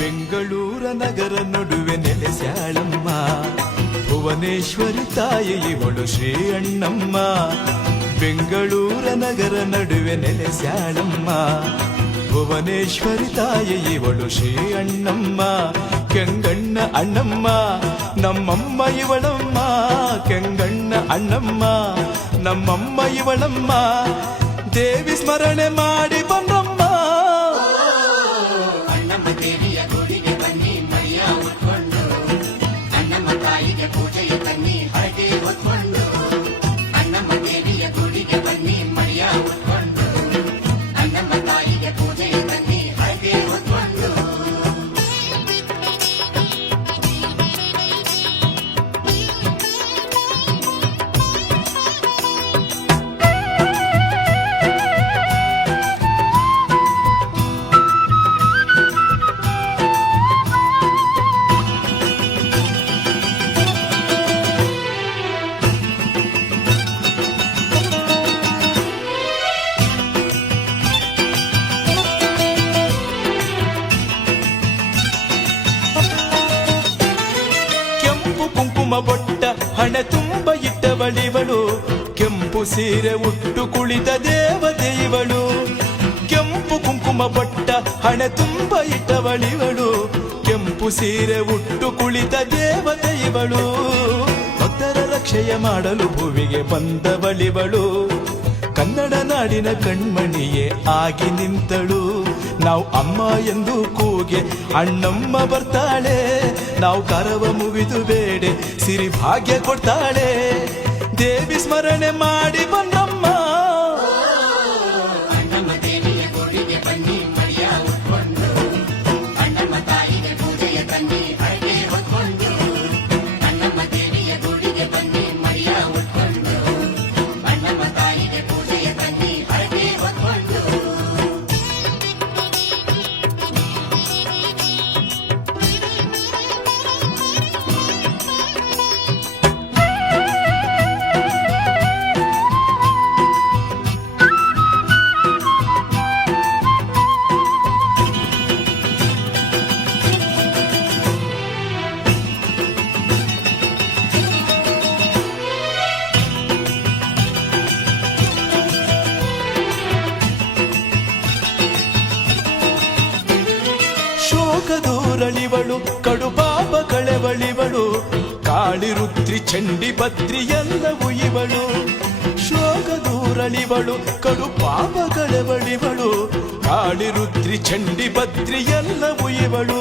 ಬೆಂಗಳೂರ ನಗರ ನಡುವೆ ನೆಲೆಸ್ಯಾಳಮ್ಮ ಭುವನೇಶ್ವರಿ ತಾಯಿ ಇವಳು ಶ್ರೀ ಅಣ್ಣಮ್ಮ. ಬೆಂಗಳೂರ ನಗರ ನಡುವೆ ನೆಲೆಸ್ಯಾಳಮ್ಮ ಭುವನೇಶ್ವರಿ ತಾಯಿ ಇವಳು ಶ್ರೀ ಅಣ್ಣಮ್ಮ. ಕೆಂಗಣ್ಣ ಅಣ್ಣಮ್ಮ ನಮ್ಮಮ್ಮ ಇವಳಮ್ಮ, ಕೆಂಗಣ್ಣ ಅಣ್ಣಮ್ಮ ನಮ್ಮಮ್ಮ ಇವಳಮ್ಮ. ದೇವಿ ಸ್ಮರಣೆ ಮಾಡಿ ಬಂದಮ್ಮ. ಅಣ್ಣಮ್ಮ ದೇವಿಯ ಗುಡಿಗೆ ಬನ್ನಿ ಮೈಯ ಉಟ್ಕೊಂಡು, ಅಣ್ಣಮ್ಮ ತಾಯಿಗೆ ಪೂಜೆಯ ತನ್ನಿ ಹರಕೆ ಹೊತ್ಕೊಂಡು. ಅಣ್ಣಮ್ಮ ದೇವಿಯ ಗುಡಿಗೆ ಬನ್ನಿ ಮೈಯ ಉಟ್ಕೊಂಡು, ಅಣ್ಣಮ್ಮ ತಾಯಿಗೆ ಪೂಜೆಯ ತನ್ನಿ ಹರಕೆ ಹೊತ್ಕೊಂಡು. ಬೊಟ್ಟ ಹಣೆ ತುಂಬ ಇಟ್ಟವಳಿವಳು, ಕೆಂಪು ಸೀರೆ ಉಟ್ಟು ಕುಳಿತ ದೇವತೆ ಇವಳು. ಕೆಂಪು ಕುಂಕುಮ ಬೊಟ್ಟ ಹಣೆ ತುಂಬ ಇಟ್ಟವಳಿವಳು, ಕೆಂಪು ಸೀರೆ ಉಟ್ಟು ಕುಳಿತ ದೇವತೆ ಇವಳು. ಭಕ್ತರ ರಕ್ಷೆಯ ಮಾಡಲು ಭುವಿಗೆ ಬಂದವಳಿವಳು, ಕನ್ನಡ ನಾಡಿನ ಕಣ್ಮಣಿಯೇ ಆಗಿ ನಿಂತಳು. ನಾವು ಅಮ್ಮ ಎಂದು ಕೂಗೆ ಅಣ್ಣಮ್ಮ ಬರ್ತಾಳೆ, ನಾವು ಕರವ ಮುಗಿದು ಬೇಡೆ ಸಿರಿ ಭಾಗ್ಯ ಕೊಡ್ತಾಳೆ. ದೇವಿ ಸ್ಮರಣೆ ಮಾಡಿ ಬಂದಮ್ಮ. ಅಣ್ಣಮ್ಮ ದೇವಿಯ ಗುಡಿಗೆ ಬನ್ನಿ ಮಡಿಯ ಉಟ್ಕೊಂಡು, ಅಣ್ಣಮ್ಮ ತಾಯಿಗೆ ಪೂಜೆಯ ತನ್ನಿ ಹರಕೆ ಹೊತ್ಕೊಂಡು. ಅಣ್ಣಮ್ಮ ದೇವಿಯ ಗುಡಿಗೆ ಬನ್ನಿ ಮಡಿಯ ಉಟ್ಕೊಂಡು, ಅಣ್ಣಮ್ಮ ತಾಯಿಗೆ ಪೂಜೆಯ ತನ್ನಿ ಹರಕೆ ಹೊತ್ಕೊಂಡು. ಶೋಕದೂರಳಿವಳು ಕಡು ಪಾಪ ಕಳೆವಳಿವಳು, ಕಾಳಿರುದ್ರಿ ಚಂಡಿ ಭದ್ರಿ ಎಲ್ಲವೂ ಇವಳು. ಶೋಕದೂರಳಿವಳು ಕಡು ಪಾಪ ಕಳೆವಳಿವಳು, ಕಾಳಿರುದ್ರಿ ಚಂಡಿ ಭದ್ರಿ ಎಲ್ಲವೂ ಇವಳು.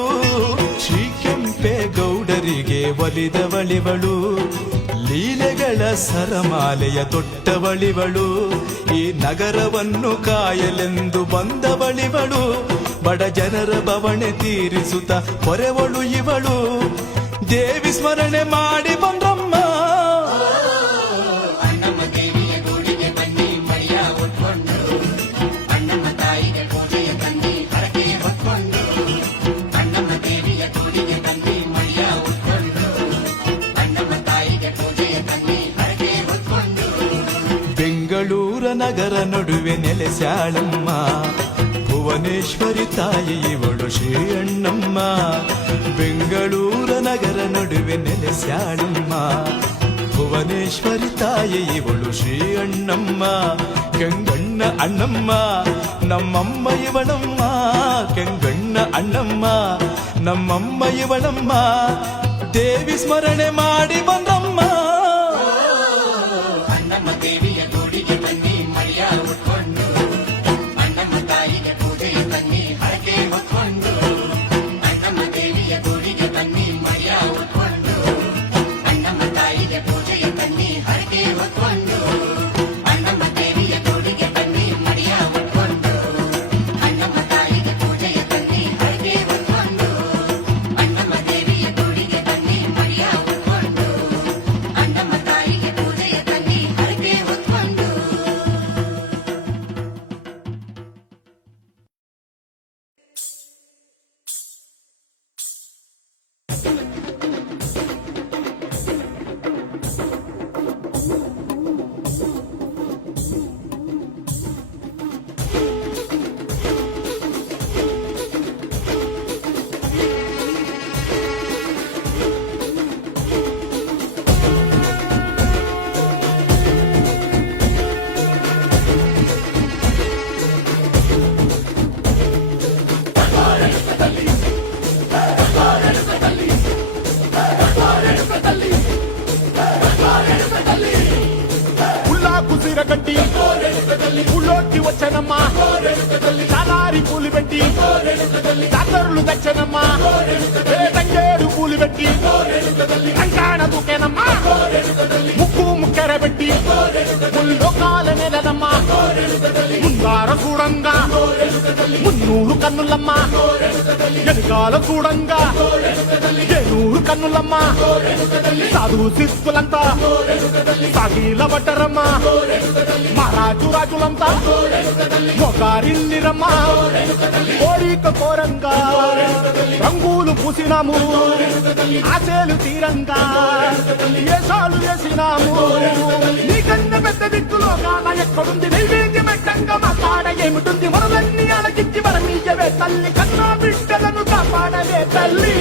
ಶ್ರೀ ಕೆಂಪೇಗೌಡರಿಗೆ ಒಲಿದವಳಿವಳು, ಲೀಲೆಗಳ ಸರಮಾಲೆಯ ತೊಟ್ಟವಳಿವಳು. ಈ ನಗರವನ್ನು ಕಾಯಲೆಂದು ಬಂದವಳಿವಳು, ಬಡ ಜನರ ಬವಣೆ ತೀರಿಸುತ್ತ ಹೊರೆವಳು ಇವಳು. ದೇವಿ ಸ್ಮರಣೆ ಮಾಡಿ ಬಂದಮ್ಮ. ಅಣ್ಣಮ್ಮ ದೇವಿಯ ಗುಡಿಗೆ ಬನ್ನಿ ಮಡಿಯ ಉಟ್ಕೊಂಡು, ಅಣ್ಣಮ್ಮ ತಾಯಿಗೆ ಪೂಜೆಯ ತನ್ನಿ ಹರಕೆ ಹೊತ್ಕೊಂಡು. ಅಣ್ಣಮ್ಮ ದೇವಿಯ ಗುಡಿಗೆ ಬನ್ನಿ ಮಡಿಯ ಉಟ್ಕೊಂಡು, ಅಣ್ಣಮ್ಮ ತಾಯಿಗೆ ಪೂಜೆಯ ತನ್ನಿ ಹರಕೆ ಹೊತ್ಕೊಂಡು. ಬೆಂಗಳೂರ ನಗರ ನಡುವೆ ನೆಲೆಸ್ಯಾಳಮ್ಮ ಭುವನೇಶ್ವರಿ ತಾಯಿ ಇವಳು ಶ್ರೀ ಅಣ್ಣಮ್ಮ. ಬೆಂಗಳೂರ ನಗರ ನಡುವೆ ನೆಲೆಸ್ಯಾಳಮ್ಮ ಭುವನೇಶ್ವರಿ ತಾಯಿ ಇವಳು ಶ್ರೀ ಅಣ್ಣಮ್ಮ. ಕೆಂಗಣ್ಣ ಅಣ್ಣಮ್ಮ ನಮ್ಮಮ್ಮ ಇವಳಮ್ಮ, ಕೆಂಗಣ್ಣ ಅಣ್ಣಮ್ಮ ನಮ್ಮಮ್ಮ ಇವಳಮ್ಮ. ದೇವಿ ಸ್ಮರಣೆ ಮಾಡಿ ಬಂದಮ್ಮ. ಅಣ್ಣಮ್ಮ ದೇವಿಯ ಗುಡಿಗೆ ಬನ್ನಿ ಮಡಿಯ ಉಟ್ಕೊಂಡು, ಅಣ್ಣಮ್ಮ ತಾಯಿಗೆ ಪೂಜೆಯ ತನ್ನಿ ಹರಕೆ ಹೊತ್ಕೊಂಡು. ಅಣ್ಣಮ್ಮ ದೇವಿಯ ಗುಡಿಗೆ ಬನ್ನಿ ಮಡಿಯ ಉಟ್ಕೊಂಡು, ಅಣ್ಣಮ್ಮ ತಾಯಿಗೆ ಪೂಜೆಯ ತನ್ನಿ ಹರಕೆ ಹೊತ್ಕೊಂಡು. ಅಣ್ಣಮ್ಮ ದೇವಿಯ ಗುಡಿಗೆ ಬನ್ನಿ ಮಡಿಯ ಉಟ್ಕೊಂಡು, ಅಣ್ಣಮ್ಮ ತಾಯಿಗೆ ಪೂಜೆಯ ತನ್ನಿ ಹರಕೆ ಹೊತ್ಕೊಂಡು. ಅಣ್ಣಮ್ಮ ದೇವಿಯ ಗುಡಿಗೆ ಬನ್ನಿ ಮಡಿಯ ಉಟ್ಕೊಂಡು, ಅಣ್ಣಮ್ಮ ఊళ్ళోకి వచ్చానమ్మా చాలారి పూలు పెట్టి జాతరులు తెచ్చానమ్మా తంగేడు పూలు పెట్టి కంకాణ దూకేనమ్మా ముక్కు ముక్కెర పెట్టి ముల్లోకాల నెలనమ్మా ముందార చూడంగా మున్నూరు కన్నులమ్మా ఎనకాల చూడంగా ఏనూరు కన్నులమ్మా సాధు శిస్తులంతా సాగిల పట్టరమ్మా మహారాజు రాజులంతా మొగారిల్లిరమ్మా కోరిక కోరంగా రంగులు పూసినాము ఆశలు తీరంగా ఏసాలు వేసినాము నీకన్నా పెద్ద దిక్కులో కాన ఎక్కడుంది నైవేద్యమెట్టంగా మా కాడ ఏమిటుంది మనలన్నీ అలకించి మన మీయవే తల్లి కన్నా బిడ్డలను కాపాడవే తల్లి